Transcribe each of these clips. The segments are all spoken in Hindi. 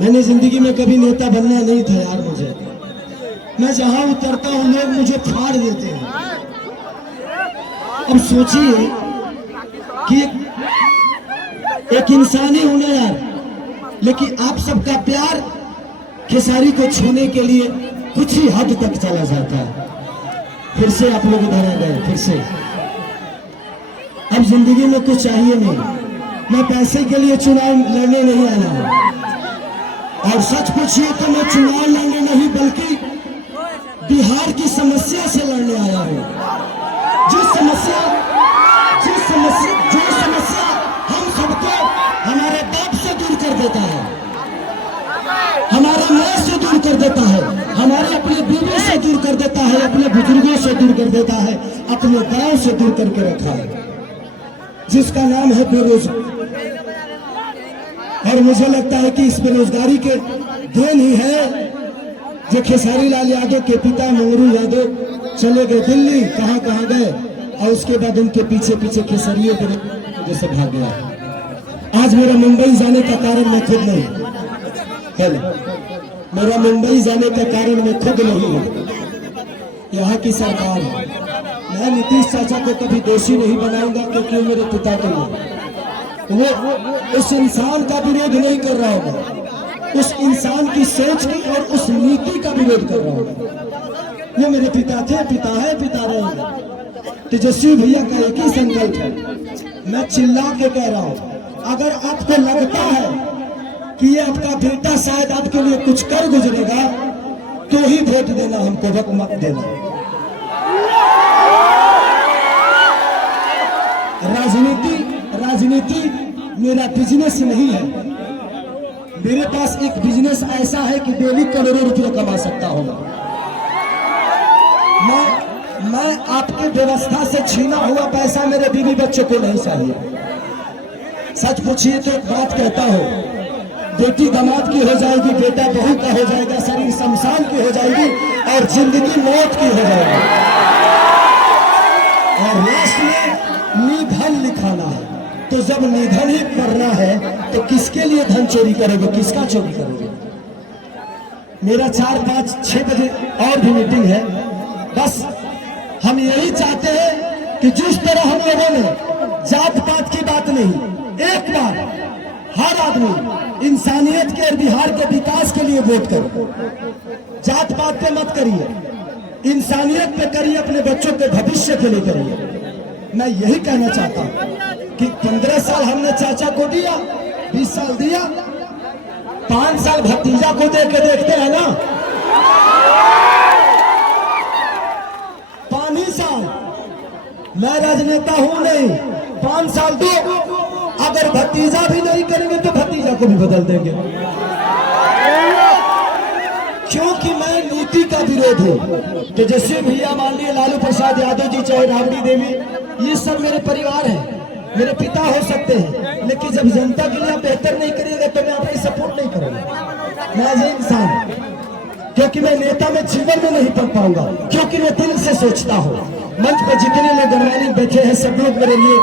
मैंने जिंदगी में कभी नेता बनना नहीं था यार। मुझे, मैं जहां उतरता हूं लोग मुझे फाड़ देते हैं। अब सोचिए कि एक इंसानी हूं ना यार, लेकिन आप सबका प्यार खेसारी को छूने के लिए कुछ ही हद तक चला जाता है। फिर से आप लोग इधर आ गए, फिर से। अब जिंदगी में कुछ चाहिए नहीं, मैं पैसे के लिए चुनाव लड़ने नहीं आया हूं। और सच पूछिए तो मैं चुनाव लड़ने नहीं बल्कि बिहार की समस्या से लड़ने आया हूं। जो समस्या हम सबको हमारे बाप से दूर कर देता है, हमारे माँ से दूर कर देता है, हमारे अपने बीवी से दूर कर देता है, अपने बुजुर्गों से दूर कर देता है, अपने गांव से दूर करके रखा है, जिसका नाम है बेरोजगारी। और मुझे लगता है कि इस बेरोजगारी के देन ही है जो खेसारी लाल यादव के पिता मंगरू यादव चले गए दिल्ली, कहां कहां गए, और उसके बाद उनके पीछे पीछे खेसारियों के वजह से भाग गया। आज मेरा मुंबई जाने का कारण मैं खुद नहीं, मेरा मुंबई जाने का कारण मैं खुद नहीं हूं, यहाँ की सरकार है। मैं नीतीश चाचा को कभी दोषी नहीं बनाऊंगा, क्योंकि वो मेरे पिता के लिए, वो उस इंसान का विरोध नहीं कर रहा होगा, उस इंसान की सोच की और उस नीति का विरोध कर रहा होगा। वो मेरे पिता थे, पिता है, पिता रहेंगे। तेजस्वी भैया का एक ही संकल्प है, मैं चिल्ला के कह रहा हूं, अगर आपको लगता है कि ये आपका बेटा शायद आपके लिए कुछ कर गुजरेगा तो ही वोट देना, हमको वक्त मत देना। राजनीति मेरा बिजनेस नहीं है। मेरे पास एक बिजनेस ऐसा है कि डेली करोड़ों रुपए कमा सकता हूं। मैं आपके व्यवस्था से छीना हुआ पैसा मेरे बीवी बच्चों को नहीं चाहिए। सच पूछिए तो एक बात कहता हूं, बेटी दामाद की हो जाएगी, बेटा बहू का हो जाएगा, शरीर शमशान की हो जाएगी और जिंदगी मौत की हो जाएगी। और लास्ट में निधन लिखाना है। तो जब निधन ही करना है तो किसके लिए धन चोरी करोगे, किसका चोरी करोगे? मेरा 4, 5, 6 बजे और भी मीटिंग है। बस हम यही चाहते हैं कि जिस तरह हम लोगों ने जात पात की बात नहीं, एक बार हर आदमी इंसानियत के और बिहार के विकास के लिए वोट करो। जात पात पे मत करिए, इंसानियत पे करिए, अपने बच्चों के भविष्य के लिए करिए। मैं यही कहना चाहता हूं कि 15 साल हमने चाचा को दिया, 20 साल दिया, 5 साल भतीजा को दे के देखते हैं ना। 5 साल मैं राजनेता हूं नहीं, 5 साल दो, अगर भतीजा भी नहीं करेंगे तो भतीजा को भी बदल देंगे, क्योंकि मैं नीति का विरोध हूं। तेजस्वी भैया, मान लिए लालू प्रसाद यादव जी, चाहे राबड़ी देवी, ये सब मेरे परिवार है, मेरे पिता हो सकते हैं, लेकिन जब जनता के लिए आप बेहतर नहीं करिएगा तो मैं आपकी सपोर्ट नहीं करूंगा। मैं एज इंसान, क्योंकि मैं नेता में जीवन में नहीं पढ़ पाऊंगा, क्योंकि मैं दिल से सोचता हूँ। मंच पर जितने लोग गणमान्य बैठे हैं, सब लोग मेरे लिए,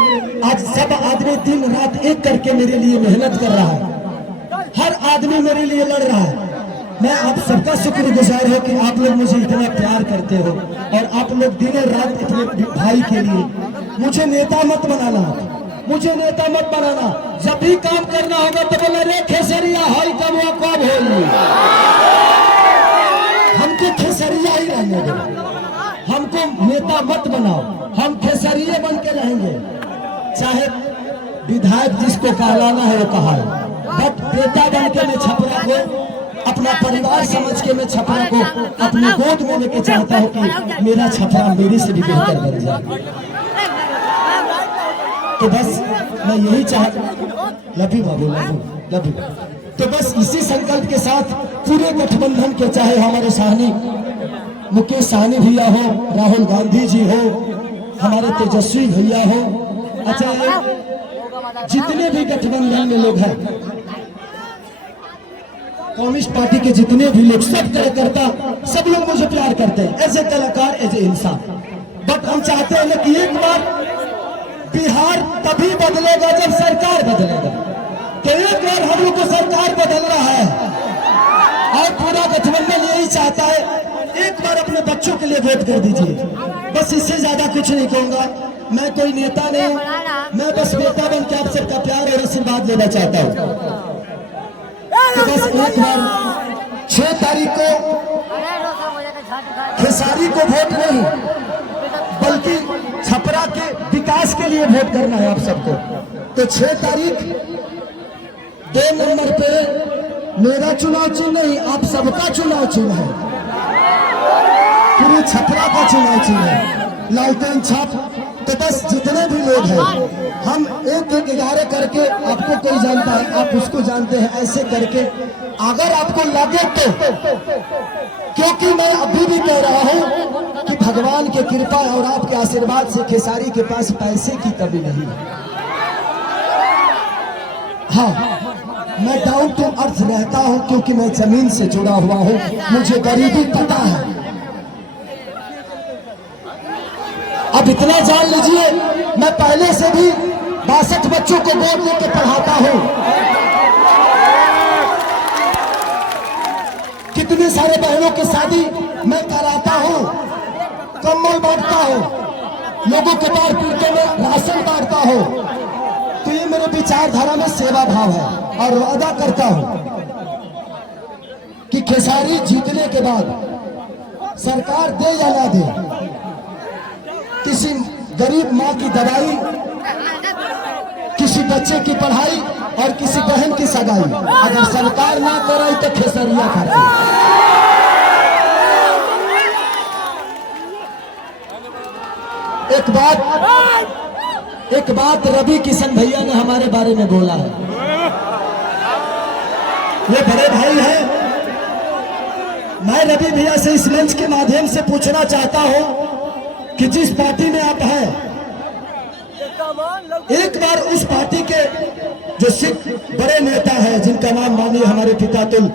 आज सब आदमी दिन रात एक करके मेरे लिए मेहनत कर रहा है, हर आदमी मेरे लिए लड़ रहा है। मैं आप सबका शुक्रगुजार हूं कि आप लोग मुझे इतना प्यार करते हो और आप लोग दिन रात अपने भाई के लिए। मुझे नेता मत बनाना, मुझे नेता मत बनाना। जब भी काम करना होगा तो बोला रे खेसरिया हाई कब होगी, हमको खेसरिया ही रहने दो, हमको नेता मत बनाओ, हम खेसरिये बन के रहेंगे। चाहे विधायक जिसको कहलाना है वो कहा है, बट बेटा बन के मैं छपरा को, अपना परिवार समझ के मैं छपरा को अपनी गोद में लेके चाहता हूँ कि मेरा छपरा मेरे से भी बेहतर बन जाए। तो बस मैं यही लभी बाबू, लभी। तो बस इसी संकल्प के साथ पूरे गठबंधन के, चाहे हमारे साहनी मुकेश साहनी भैया हो, राहुल गांधी जी हो, हमारे तेजस्वी भैया हो, अच्छा जितने भी गठबंधन में लोग हैं, कम्युनिस्ट पार्टी के जितने भी लोग, सब कार्यकर्ता, सब लोग मुझे प्यार करते हैं एज ए कलाकार, एज ए इंसान। बट हम चाहते हैं कि एक बार बिहार तभी बदलेगा जब सरकार बदलेगा। तो एक बार हम लोग को सरकार बदल रहा है, चाहता है एक बार अपने बच्चों के लिए वोट कर दीजिए। बस इससे ज्यादा कुछ नहीं कहूंगा। मैं कोई नेता नहीं, मैं बस बेटा बन के आप सबका प्यार और आशीर्वाद लेना चाहता हूँ। तो बस एक बार 6 तारीख को खेसारी को वोट नहीं बल्कि छपरा के विकास के लिए वोट करना है आप सबको। तो 6 तारीख 2 नंबर पे मेरा चुनाव चिन्ह नहीं, आप सबका चुनाव चिन्ह है, पूरी छपरा का चुनाव चिन्ह है, लालटेन छाप। तो बस जितने भी लोग हैं हम एक एक 11 करके, आपको कोई जानता है आप उसको जानते हैं, ऐसे करके अगर आपको लगे तो, क्योंकि मैं अभी भी कह रहा हूं कि भगवान की कृपा और आपके आशीर्वाद से खेसारी के पास पैसे की कमी नहीं है। हाँ, मैं डाउन टू अर्थ रहता हूं क्योंकि मैं जमीन से जुड़ा हुआ हूं, मुझे गरीबी पता है। अब इतना जान लीजिए, मैं पहले से भी 62 बच्चों को गोद लेके पढ़ाता हूं, कितने सारे बहनों की शादी मैं कराता हूं, कंबल बांटता हूं, लोगों के बाहर पीटे में राशन बांटता हूं। तो ये मेरे विचारधारा में सेवा भाव है और वादा करता हूं कि खेसारी जीतने के बाद सरकार दे या ना दे, किसी गरीब माँ की दवाई, किसी बच्चे की पढ़ाई और किसी बहन की सगाई अगर सरकार ना कराई तो खेसरिया करे। एक बात रवि किशन भैया ने हमारे बारे में बोला है, ये बड़े भाई हैं। मैं रवि भैया से इस मंच के माध्यम से पूछना चाहता हूं कि जिस पार्टी में आप हैं, एक बार उस पार्टी के जो सिख बड़े नेता हैं जिनका नाम मानिए हमारे पिता तुल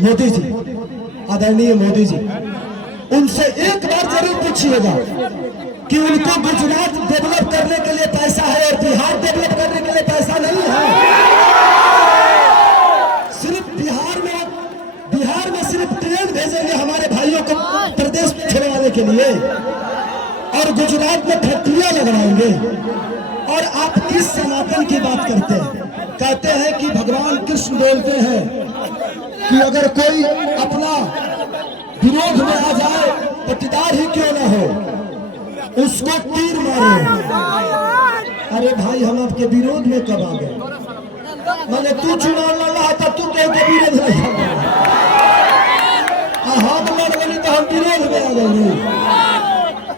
मोदी जी, आदरणीय मोदी जी, उनसे एक बार जरूर पूछिएगा कि उनको गुजरात डेवलप करने के लिए पैसा है और बिहार डेवलप करने के लिए पैसा नहीं है। सिर्फ बिहार में सिर्फ ट्रेन भेजेंगे हमारे भाइयों को प्रदेश में छुड़वाने के लिए और गुजरात में फैक्ट्रियां लगवाएंगे। और आप किस सनातन की बात करते हैं? कहते हैं कि भगवान कृष्ण बोलते हैं कि अगर कोई अपना विरोध में आ जाए, पटीदार ही क्यों ना हो, उसको तीर मारो। अरे भाई, हम आपके विरोध में कब आ गए? मैंने तू चुनाव लड़ रहा था, तू कह के विरोध नहीं हम लड़ गए तो हम विरोध में आ गए।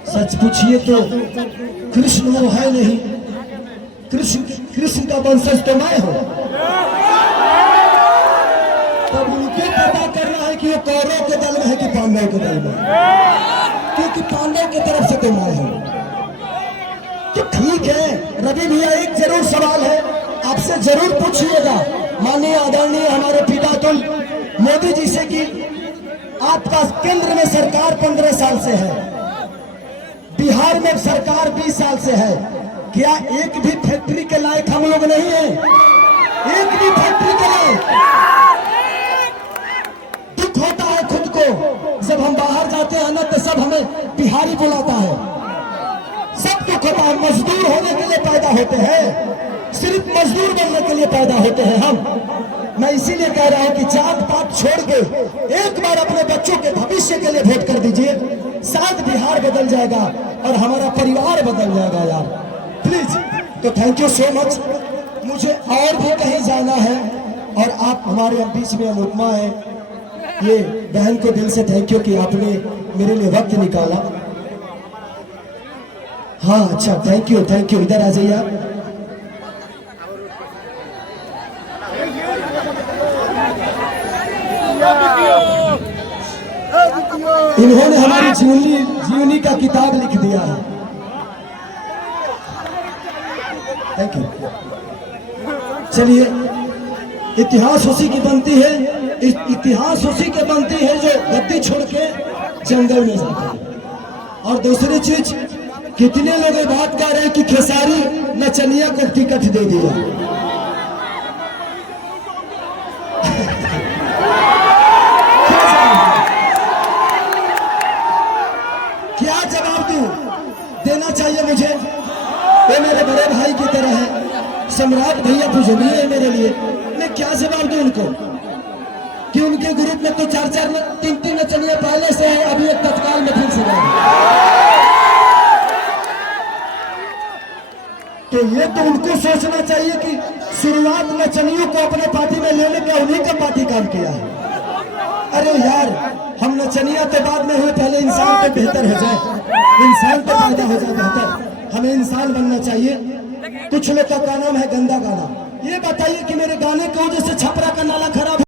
सच पूछिए तो कृष्ण वो है नहीं, कृष्ण का वंशज तो मैं हूं। तब उनको पता करना है कि वो कौरव के दल में है कि पांडव के दल में, क्योंकि पांडव की तरफ से तो मैं हूं। तो ठीक है रवि भैया, एक जरूर सवाल है आपसे जरूर पूछिएगा माननीय आदरणीय हमारे पिता तुल मोदी जी से कि आपका केंद्र में सरकार 15 साल से है, बिहार में सरकार 20 साल से है, क्या एक भी फैक्ट्री के लायक हम लोग नहीं है? एक भी फैक्ट्री के लायक? दुख होता है खुद को जब हम बाहर जाते हैं ना, तो सब हमें बिहारी बुलाता है। सब दुख होता है, मजदूर होने के लिए पैदा होते हैं, सिर्फ मजदूर बनने के लिए पैदा होते हैं हम। मैं इसीलिए कह रहा हूं कि जात पात छोड़ के एक बार अपने बच्चों के भविष्य के लिए वोट कर दीजिए, शायद बिहार बदल जाएगा और हमारा परिवार बदल जाएगा यार, प्लीज। तो थैंक यू सो मच। मुझे और भी कहीं जाना है और आप हमारे बीच में अनुपमा है, ये बहन को दिल से थैंक यू कि आपने मेरे लिए वक्त निकाला। हाँ अच्छा, थैंक यू, इधर आ जाइए आप। इन्होंने हमारी जीवनी का किताब लिख दिया है, थैंक यू। चलिए, इतिहास उसी की बनती है, इतिहास उसी के बनती है जो गद्दी छोड़ के जंगल में जाता है। और दूसरी चीज, कितने लोग ये बात कह रहे हैं कि खेसारी नचनिया को टिकट दे दिया। सम्राट भैया पूजनीय है मेरे लिए। मैं क्या जवाब दूं उनको कि उनके ग्रुप में तो 4-4 3-3 नचनिया पहले से है, अभी एक तत्काल में फिर से गए। तो ये तो उनको सोचना चाहिए कि शुरुआत नचनियों को अपने पार्टी में लेने का उन्हीं का पार्टी काम किया है। अरे यार, हम नचनिया तो बाद में हुए, पहले इंसान पे बेहतर हो जाए, इंसान पे पैदा हो जाए बेहतर। हमें इंसान बनना चाहिए। कुछ लोग का नाम है गंदा गाना। ये बताइए कि मेरे गाने की वजह से छपरा का नाला खराब